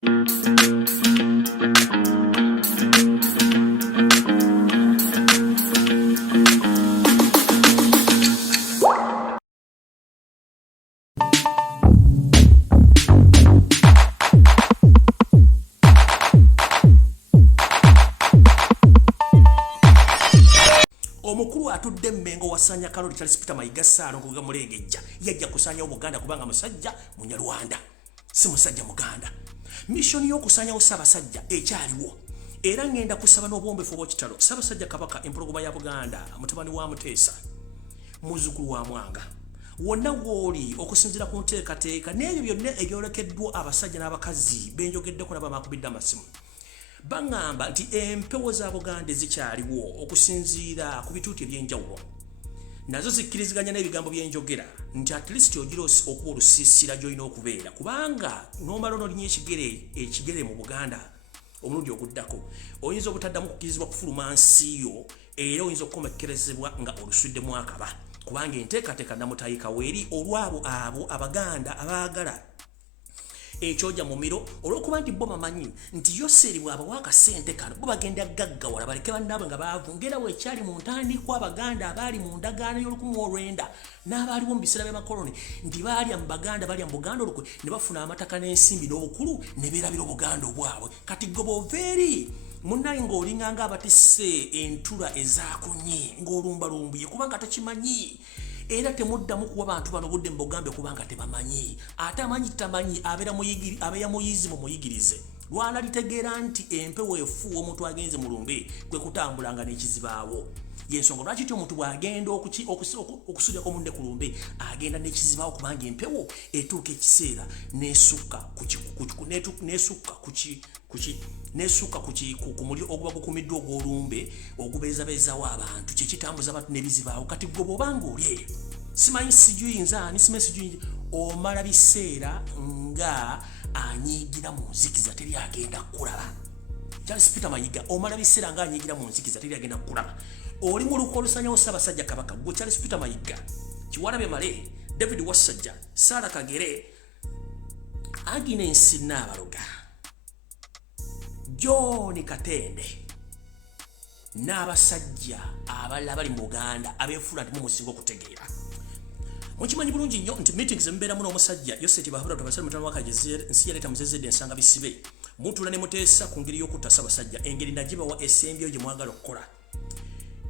Omukulu atudde Mmengo wasanya Kaloli Charles Peter Mayiga Ssaalo kuga mulengejja yajja kusanya Buganda kubanga musajja Munyarwanda si musajja Muganda. Mission y'okusanyawo Ssaabasajja ekyaliwo era ngenda kusaba n'obwombefu bw'ekitalo Ssaabasajja Kabaka empologoma ya Buganda mutabani wa Muteesa muzzukulu wa Mwanga wonna w'oli okusinziira ku nteekateeka n'ebyo byonna ebyolekeddwa abasajja n'abakazi benjogeddeko n'abamakubidde amasimu. Bangamba nti empewo za Buganda zikyaliwo okusinziira ku bituuti eby'enjawulo nazo zikkiriziganya n'ebigambo by'enjogera nti at least ogira okuba olusiisira gy'olina okubeera kubanga n'omala n'olinya ekigere mu Buganda omulundi oguddako oyinza obutaddamu kukkirizibwa kufuluma nsi yo era oyinza okukomekkerezebwa nga oluswiddemu akaba kubanga enteekateeka namutayika weeri olwabo abo Abaganda abaagala ekyoja mu miro olw'okuba nti bo bamanyi nti Yoseri bw'abawa akasente kano bo bagenda gaggawala baleke bannaabwe nga baavu ngera weekyali mu ntandikwa Abaganda abaali mu ndagaano y'Olukumi n'abaaliwo mu biseera by'amakoloni nti baalya mu Baganda balya mu Buganda olukwe ne bafuna amataka n'ensimbi n'obukulu ne beerabira Obuganda obwabwe kati gwe bw'ova eri munnaye ng'olinganga abatisse entula ezaakunye ng'olumbalumbuye kubanga takimanyi era temuddamu kuwa bantu bano budde mbogambe kubanga tebamanyi ate amanyi tamanyi abeera muyizi mu muyigirize lwala litegeera nti empewo efuwa omuntu agenze mu lumbe kwe kutambulanga n'ekizibaawo yensonga lwaki ti omuntu bw'agenda okusulyako munne ku lumbe agenda n'ekizibaawo kubanga empewo etuuka ekiseera n'esukka ku muli oguba gukumiddwa ogw'olumbe ogubeezabeezawo abantu kyekitambuza abantu n'ebizibaawo kati gwe bw'obanga oli eyo simanyi sijuyinza simanyi sijuyinza omala biseera nga anyiigira mu nzikiza teri agenda kulaba Charles Peter Mayiga omala biseera nga anyiigira mu nzikiza teri agenda kulaba oli mu luko olusanyawo Ssaabasajja Kabaka gwe Charles Peter Mayiga Kiwalabe Male David Wassajja Sarah Kagere Agnes Nabaloga John Katende n'abasajja abalala bali mu Buganda abeefula nti mumusinga okutegeera mukimanyi bulungi nnyo nti meetings embeeramu n'omusajja Yoseti Bahabura tubasale mutano wakajeze nsi yaleeta muzezedde ensanga bisibe mutula ne Muteesa ku ngeri y'okutta Ssaabasajja engeri nagibawa essembyo gye mwagala okukola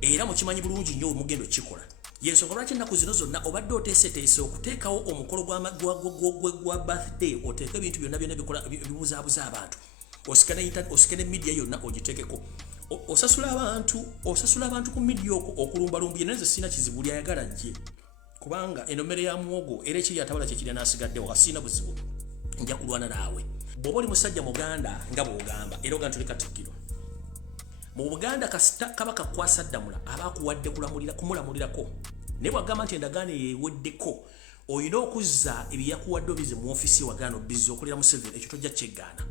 era mukimanyi bulungi nnyo mugendo kikola yensonga lwaki ennaku zino zonna obadde oteeseteese okuteekawo omukolo gwa birthday oteeka ebintu byonna bikola bibuzaabuza abantu osikane media yonna ogiteekeko osasula abantu ku media okwo okulumbalumbuye naye nze sina kizibu lyayagala gye kubanga enomere ya muwogo era ekiri atabala kyekirya n'asigaddewo asiina buzibu nja kulwana naawe bw'oba oli musajja Muganda nga bw'ogamba era oga ntuli Katikkiro mu Buganda Kabaka kwasa Ddamula abaakuwadde kumulamulirako naye bw'agamba nti endagaano yeeweddeko olina okuzza ebyakuwadde obize mu ofiisi wagaana obizza okolera Museveni ekyo tojja kyegaana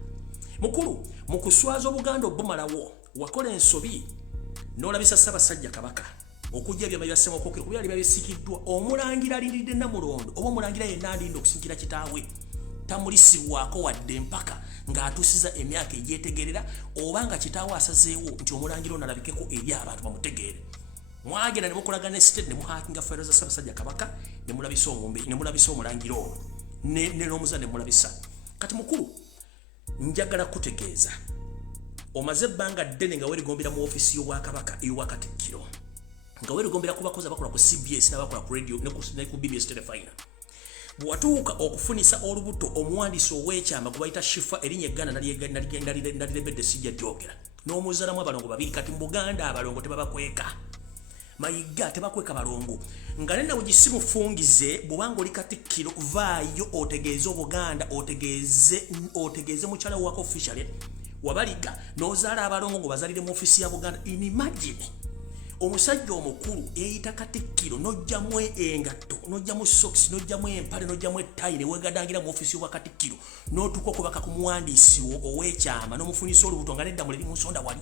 mukulu mu kuswaza Obuganda obumalawo wakola ensobi n'olabisa Ssaabasajja Kabaka okujja ebyama Ssemakokero kubyali babisikiddwa omulangira alindiridde Namulondo oba omulangira yenna alinda okusingira kitaawe tamulisibwako wadde empaka ng'atuusiza emyaka egyetegerera oba nga kitaawe asazeewo nti omulangira ono alabikeko eri abantu bamutegeere mwagenda ne mukolagana estate ne muhakinga fayiro za Ssaabasajja Kabaka ne mulabisa omulangira ono ne n'omuzadde mulabisa kati mukulu njagala kutegeeza omaze ebbanga ddene nga weerigombera mu ofiisi y'Obwakabaka ey'obwa Katikkiro nga weerigombera ku bakozi abakola ku CBS n'abakola ku radio ne ku BBS Telefina bw'atuuka okufunisa olubuto omuwandiisi ow'ekyama gwe bayita Shifa erinnya egganda nalirebedde sijja gyogera n'omuzaalamu abalongo babiri kati mu Buganda abalongo tebabakweka Mayiga tebakweka balongo nga nena ugisimufungize bw'obanga oli Katikkiro vaayo otegeeze Obuganda otegeeze mukyala wako officially wabaliga n'ozaala abalongo ngo bazalire mu ofiisi ya Buganda inimagine omusajja omukulu eyita Katikkiro nojjamu engatto nojjamu socks nojjamu empale nojjamu ettayi ne weegadangira mu ofiisi y'obwa Katikkiro n'otuuka okubaka ku muwandiisi ow'ekyama n'omufunisa olubuto nga n'eddamu liri mu nsonda wali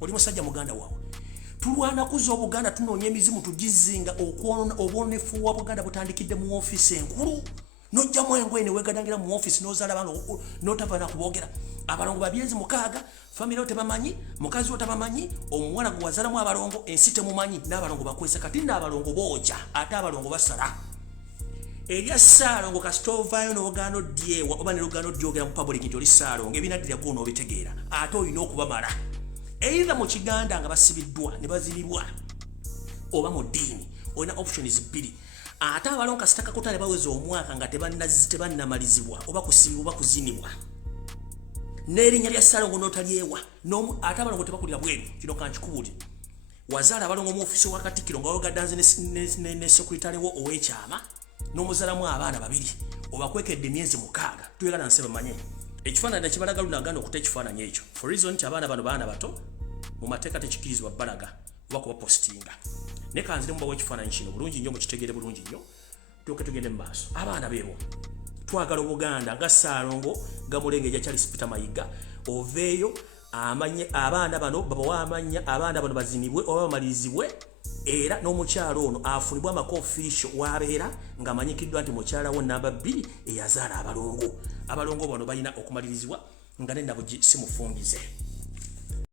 oli musajja Muganda waawe tulwana kuza Obuganda tunoonya emizimu tugizinga obwonefu wa Buganda butandikidde mu ofiisi enkulu nojjamu engoye ne weegadangira mu ofiisi n'ozaala bano n'otava na kuboogera abalongo babyezi mukaaga family ote bamanyi mukazi ote bamanyi omuwala gwe wazalamu abalongo ensi temumanyi n'abalongo bakwesa kati n'abalongo boja ate abalongo basala erya Ssaalongo kasitovayo n'ogano dyewa oba ne lugano dyogera mu public nti oli Ssaalongo ebinaddira gwo n'obitegeera ate olina okubamala either mu Kiganda nga basibiddwa ne bazinibwa oba mu ddiini olina options bbiri ate abalongo kasitaka kutale baweza omwaka nga tebannamalizibwa oba kusibibwa oba kuzinibwa n'erinnya lya Ssaalongo n'otalyewa ate abalongo tebakulira bweru kino kankikubuli wazaala abalongo mu ofisi wa Katikkiro nga walogaddanze ne sekretariwo ow'ekyama n'omuzalamu abaana babiri obakwekedde emyezi 6 tuyagala nse bamanye ekifaananyi kibalaga lunagana okuta ekifaananyi ekyo for reason nti abaana bano baana bato mu mateeka tekikirizibwa balaga oba kuba postinga ne kanzire mubawo ekifaananyi kino bulungi nnyo mukitegeere bulungi nnyo tuke tugende mu maaso abaana beebo twagala Obuganda nga Ssaalongo gamulengeja Charles Peter Mayiga oveeyo amanye abaana bano babawa amanya abaana bano bazinibwe oba bamalizibwe era n'omukyalo ono afunibwa amakofiisho wabeera ng'amanyikiddwa nti mukyala wo namba 2 eyazaala abalongo bano balina okumalirizibwa nga ne nabugi simufungize